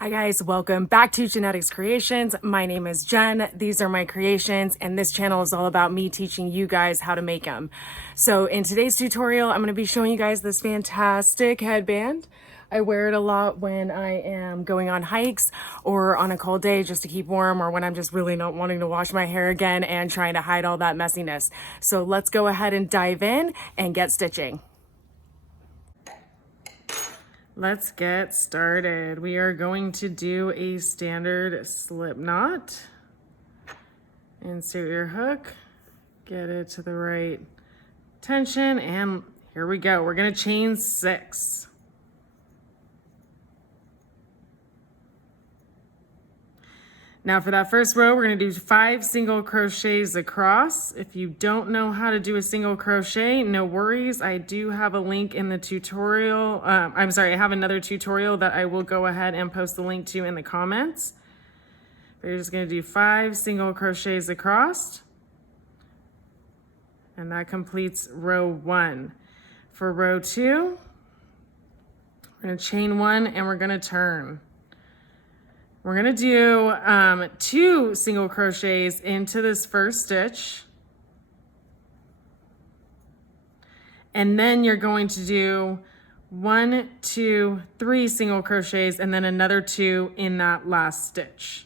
Hi guys, welcome back to Genetics Creations. My name is Jen. These are my creations, and this channel is all about me teaching you guys how to make them. So in today's tutorial, I'm going to be showing you guys this fantastic headband. I wear it a lot when I am going on hikes or on a cold day just to keep warm, or when I'm just really not wanting to wash my hair again and trying to hide all that messiness. So let's go ahead and dive in and get stitching. Let's get started. We are going to do a standard slip knot. Insert your hook, get it to the right tension, and here we go. We're gonna chain 6. Now for that first row, we're gonna do 5 single crochets across. If you don't know how to do a single crochet, no worries. I do have a link in the tutorial. I have another tutorial that I will go ahead and post the link to in the comments. But you're just gonna do 5 single crochets across. And that completes row 1. For row 2, we're gonna chain 1 and we're gonna turn. We're gonna do 2 single crochets into this first stitch. And then you're going to do 1, 2, 3 single crochets and then another 2 in that last stitch.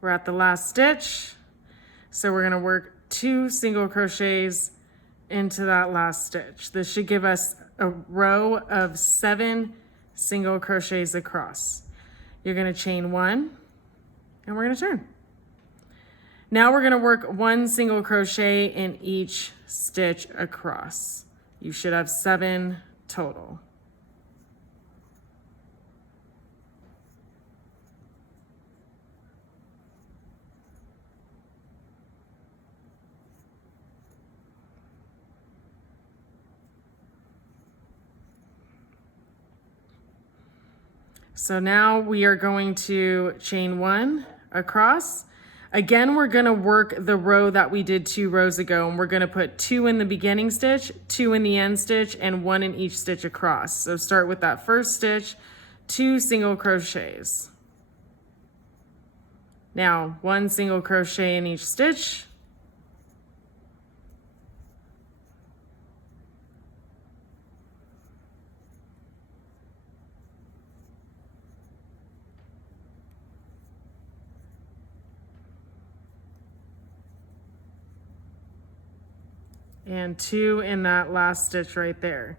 We're at the last stitch, so we're gonna work 2 single crochets into that last stitch. This should give us a row of 7 single crochets across. You're gonna chain 1 and we're gonna turn. Now we're gonna work 1 single crochet in each stitch across. You should have 7 total. So now we are going to chain 1 across. Again, we're gonna work the row that we did 2 rows ago, and we're gonna put 2 in the beginning stitch, 2 in the end stitch, and 1 in each stitch across. So start with that first stitch, 2 single crochets. Now, 1 single crochet in each stitch. And 2 in that last stitch right there.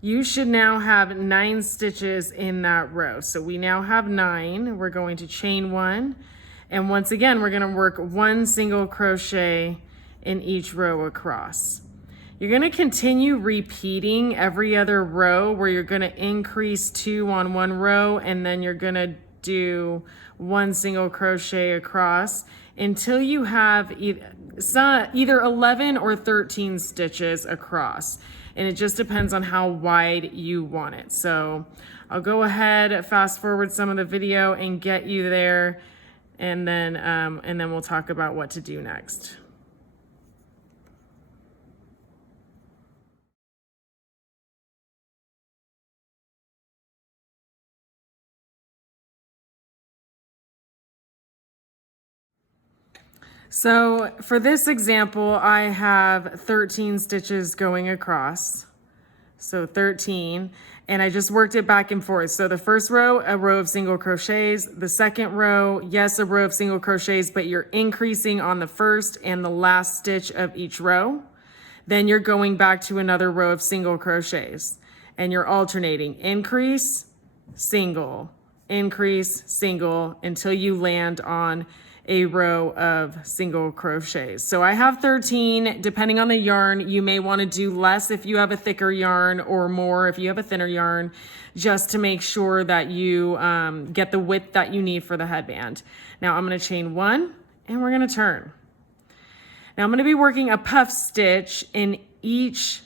You should now have 9 stitches in that row. So we now have 9. We're going to chain 1. And once again, we're gonna work 1 single crochet in each row across. You're gonna continue repeating every other row where you're gonna increase 2 on one row, and then you're gonna do 1 single crochet across until you have either 11 or 13 stitches across. And it just depends on how wide you want it. So I'll go ahead, fast forward some of the video and get you there, and then we'll talk about what to do next. So for this example, I have 13 stitches going across. So 13, and I just worked it back and forth. So the first row, a row of single crochets. The second row, yes, a row of single crochets, but you're increasing on the first and the last stitch of each row. Then you're going back to another row of single crochets, and you're alternating increase, single, increase, single, until you land on a row of single crochets. So I have 13. Depending on the yarn, you may want to do less if you have a thicker yarn, or more if you have a thinner yarn, just to make sure that you get the width that you need for the headband. Now I'm going to chain 1 and we're going to turn. Now I'm going to be working a puff stitch in each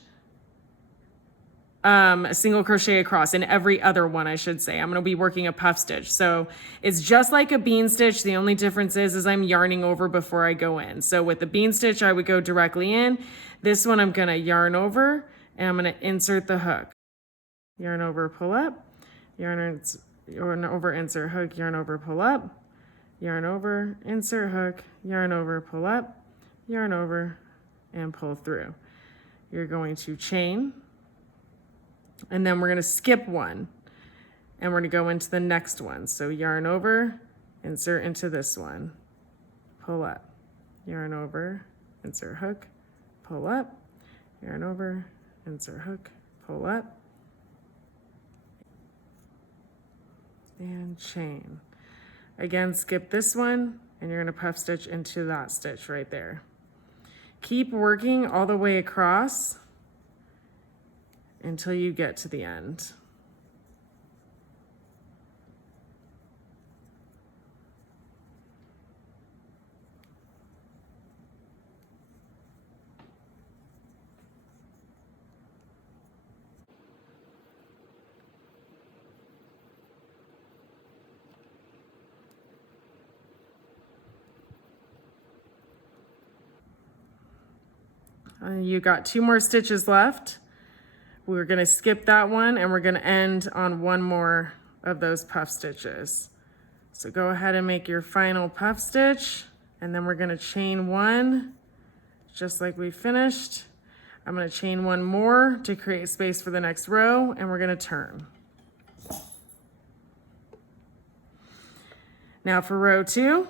a single crochet across. In every other one, I should say, I'm going to be working a puff stitch. So it's just like a bean stitch. The only difference is I'm yarning over before I go in. So with the bean stitch, I would go directly in. This one, I'm going to yarn over and I'm going to insert the hook. Yarn over, pull up, yarn over, insert hook, yarn over, pull up, yarn over, insert hook, yarn over, pull up, yarn over, and pull through. You're going to chain, and then we're going to skip one, and we're going to go into the next one. So yarn over, insert into this one, pull up, yarn over, insert hook, pull up, yarn over, insert hook, pull up, and chain. Again, skip this one, and you're going to puff stitch into that stitch right there. Keep working all the way across until you get to the end. You got 2 more stitches left. We're going to skip that one and we're going to end on one more of those puff stitches. So go ahead and make your final puff stitch, and then we're going to chain 1 just like we finished. I'm going to chain 1 more to create space for the next row, and we're going to turn. Now for row 2,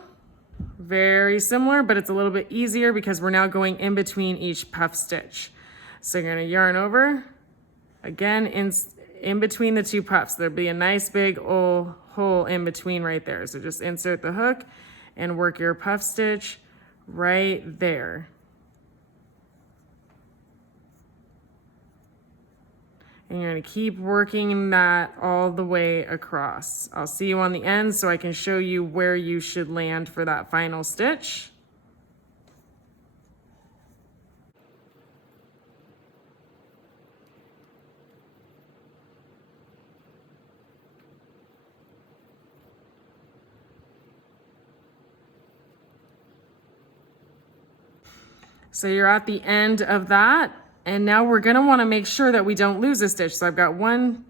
very similar, but it's a little bit easier because we're now going in between each puff stitch. So you're going to yarn over, again, in between the 2 puffs. There'll be a nice big hole in between right there. So just insert the hook and work your puff stitch right there. And you're going to keep working that all the way across. I'll see you on the end so I can show you where you should land for that final stitch. So you're at the end of that. And now we're going to want to make sure that we don't lose a stitch. So I've got 1,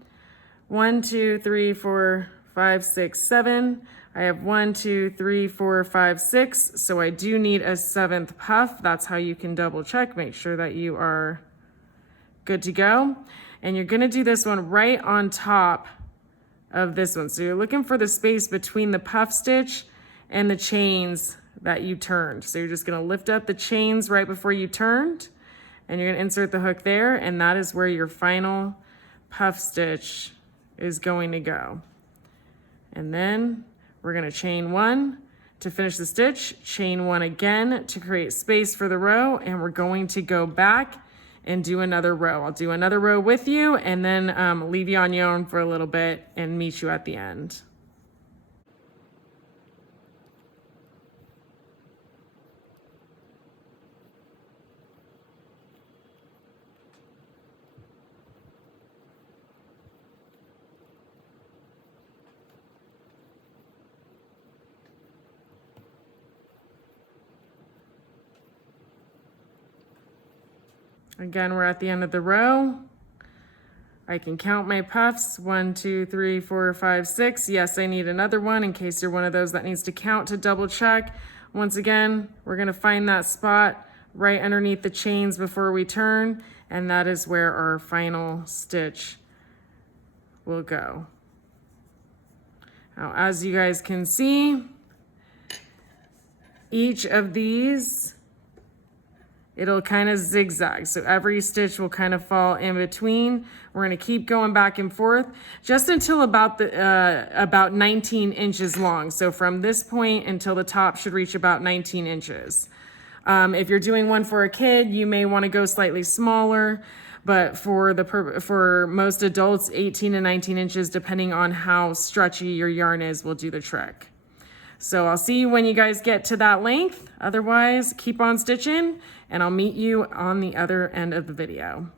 2, 3, 4, 5, 6, 7. I have 1, 2, 3, 4, 5, 6. So I do need a 7th puff. That's how you can double check. Make sure that you are good to go. And you're going to do this one right on top of this one. So you're looking for the space between the puff stitch and the chains that you turned. So you're just going to lift up the chains right before you turned. And you're going to insert the hook there, and that is where your final puff stitch is going to go. And then we're going to chain 1 to finish the stitch, chain 1 again to create space for the row, and we're going to go back and do another row. I'll do another row with you and then leave you on your own for a little bit and meet you at the end. Again, we're at the end of the row. I can count my puffs. 1, 2, 3, 4, 5, 6. Yes, I need another one in case you're one of those that needs to count to double check. Once again, we're going to find that spot right underneath the chains before we turn, and that is where our final stitch will go. Now, as you guys can see, each of these, it'll kind of zigzag. So every stitch will kind of fall in between. We're going to keep going back and forth just until about 19 inches long. So from this point until the top should reach about 19 inches. If you're doing one for a kid, you may want to go slightly smaller, but for most adults, 18 to 19 inches, depending on how stretchy your yarn is, will do the trick. So I'll see you when you guys get to that length. Otherwise, keep on stitching, and I'll meet you on the other end of the video.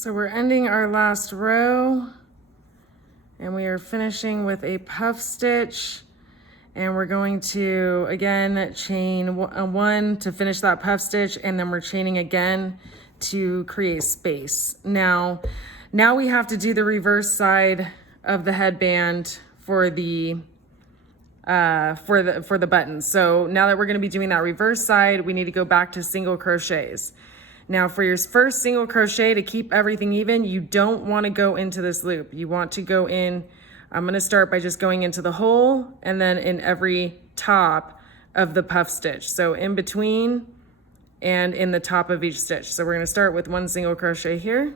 So we're ending our last row and we are finishing with a puff stitch, and we're going to again chain one to finish that puff stitch, and then we're chaining again to create space. Now we have to do the reverse side of the headband for the buttons. So now that we're going to be doing that reverse side, we need to go back to single crochets. Now for your first single crochet, to keep everything even, you don't want to go into this loop. You want to go in, I'm going to start by just going into the hole and then in every top of the puff stitch. So in between and in the top of each stitch. So we're going to start with one single crochet here,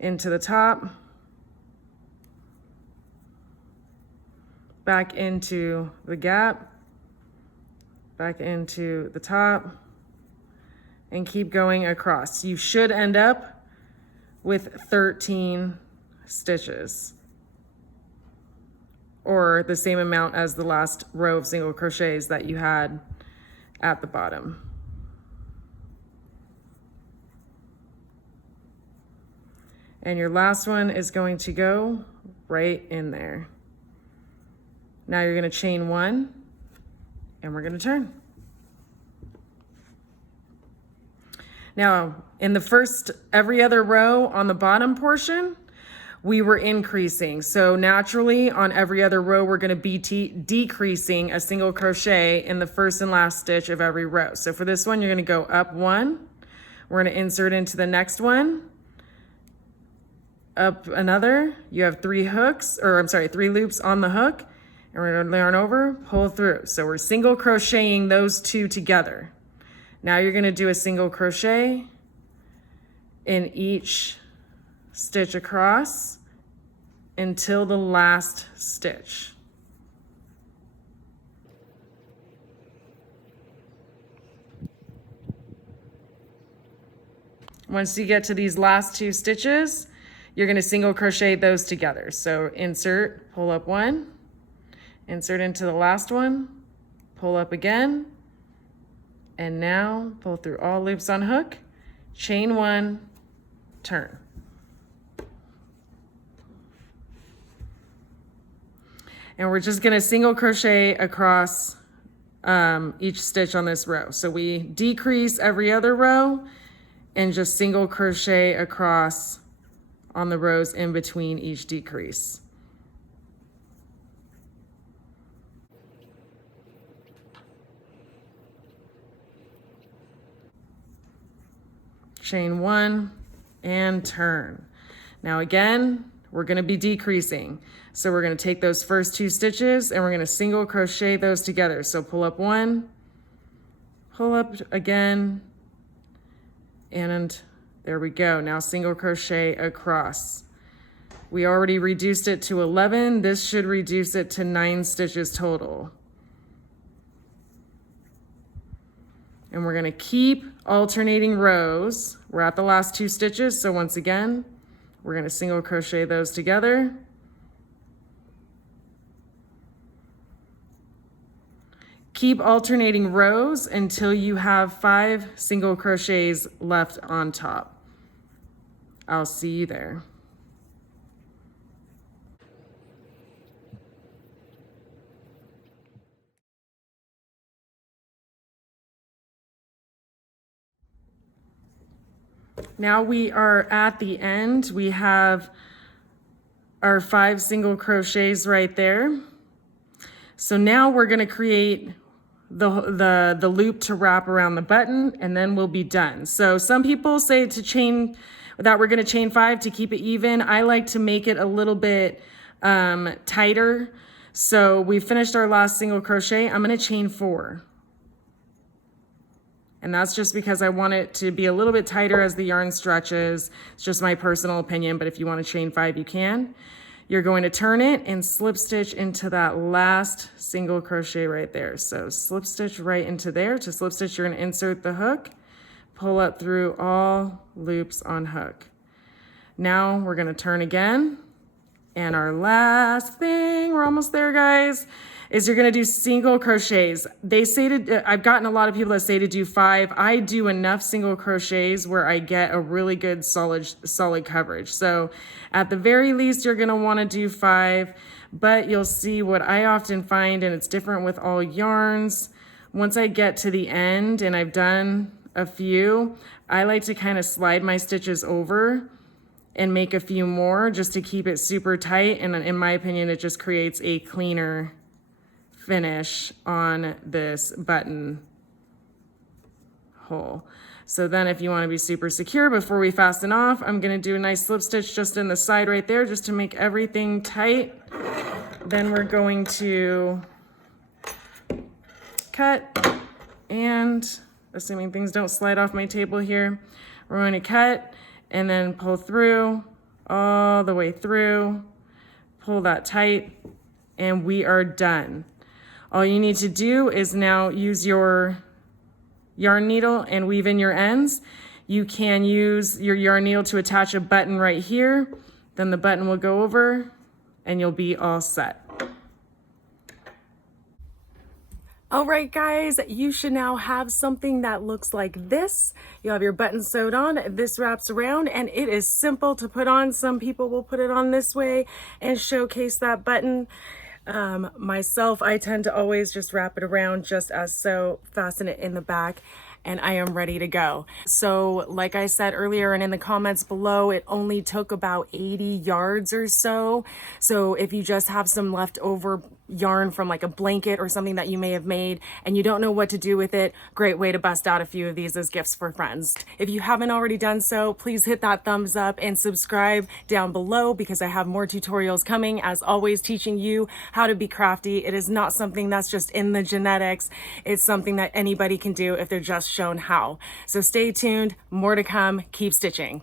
into the top, back into the gap, back into the top, and keep going across. You should end up with 13 stitches, or the same amount as the last row of single crochets that you had at the bottom. And your last one is going to go right in there. Now you're going to chain one, and we're going to turn. Now, in the first, every other row on the bottom portion, we were increasing. So naturally, on every other row, we're going to be decreasing a single crochet in the first and last stitch of every row. So for this one, you're going to go up one. We're going to insert into the next one, up another. You have three loops on the hook. And we're going to yarn over, pull through. So we're single crocheting those two together. Now you're going to do a single crochet in each stitch across until the last stitch. Once you get to these last two stitches, you're going to single crochet those together. So insert, pull up one, insert into the last one, pull up again, and now pull through all loops on hook, chain one, turn. And we're just gonna single crochet across each stitch on this row. So we decrease every other row and just single crochet across on the rows in between each decrease. Chain one and turn. Now again, we're going to be decreasing. So we're going to take those first two stitches and we're going to single crochet those together. So pull up one, pull up again, and there we go. Now single crochet across. We already reduced it to 11. This should reduce it to 9 stitches total. And we're going to keep alternating rows. We're at the last two stitches, so once again, we're going to single crochet those together. Keep alternating rows until you have 5 single crochets left on top. I'll see you there. Now we are at the end. We have our 5 single crochets right there. So now we're going to create the loop to wrap around the button, and then we'll be done. So some people say to chain that we're going to chain 5 to keep it even. I like to make it a little bit tighter. So we finished our last single crochet. I'm going to chain 4. And that's just because I want it to be a little bit tighter as the yarn stretches. It's just my personal opinion, but if you want to chain 5, you can. You're going to turn it and slip stitch into that last single crochet right there. So slip stitch right into there. To slip stitch, you're going to insert the hook, pull up through all loops on hook. Now we're going to turn again. And our last thing, we're almost there, guys. is you're going to do single crochets. They say I've gotten a lot of people that say to do 5. I do enough single crochets where I get a really good solid coverage. So at the very least, you're going to want to do 5, but you'll see what I often find, and it's different with all yarns. Once I get to the end and I've done a few, I like to kind of slide my stitches over and make a few more just to keep it super tight. And in my opinion, it just creates a cleaner finish on this button hole. So then if you want to be super secure before we fasten off, I'm going to do a nice slip stitch just in the side right there just to make everything tight. Then we're going to cut, and assuming things don't slide off my table here, we're going to cut and then pull through all the way through, pull that tight, and we are done. All you need to do is now use your yarn needle and weave in your ends. You can use your yarn needle to attach a button right here. Then the button will go over and you'll be all set. All right, guys, you should now have something that looks like this. You have your button sewed on, this wraps around, and it is simple to put on. Some people will put it on this way and showcase that button. Myself, I tend to always just wrap it around just as so, fasten it in the back, and I am ready to go. So like I said earlier and in the comments below, it only took about 80 yards or so. So if you just have some leftover yarn from like a blanket or something that you may have made and you don't know what to do with it, great way to bust out a few of these as gifts for friends. If you haven't already done so, please hit that thumbs up and subscribe down below because I have more tutorials coming, as always, teaching you how to be crafty. It is not something that's just in the genetics. It's something that anybody can do if they're just shown how. So stay tuned, more to come, keep stitching.